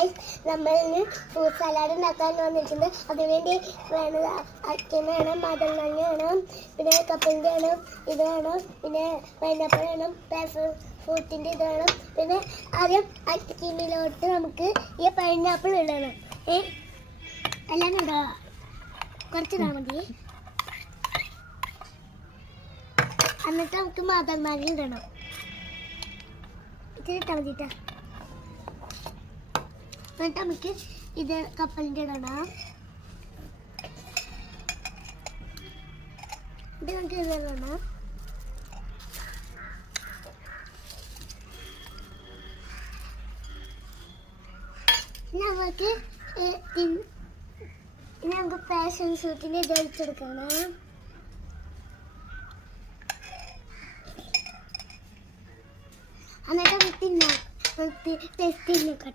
Guys, നമ്മൾ fruit salad ഉണ്ടാക്കാൻ വന്നിരിക്കുന്നത്. അതിനുവേണ്ടി വേണ്ടത് അക്കിമ വേണം, മധുരങ്ങ വേണം, പിന്നെ കപ്പലിൻ്റെ വേണം, ഇത് വേണം, പിന്നെ പൈനാപ്പിൾ വേണം, ഫ്രൂട്ടിൻ്റെ ഇത് വേണം. പിന്നെ ആദ്യം അക്കിമിലോട്ട് നമുക്ക് ഈ പൈനാപ്പിൾ ഇടണം. എല്ലാം ഇടാം, കുറച്ചിടാൻ മതി. എന്നിട്ട് നമുക്ക് മധുരങ്ങ ഇടണം. ഇത്തിരി ഇട്ടാൽ മതിട്ടാ. എന്നിട്ട് നമുക്ക് ഇത് കപ്പലിൻ്റെ ഇടണം. ഇത് നമുക്ക് ഇത് ഇടണം. നമുക്ക് പാഷൻ ഫ്രൂട്ടിനെ ഇത് ഒഴിച്ചെടുക്കണം. എന്നിട്ട് നമുക്ക് തിന്നാം. ടേസ്റ്റ് നോക്കട്ടെ.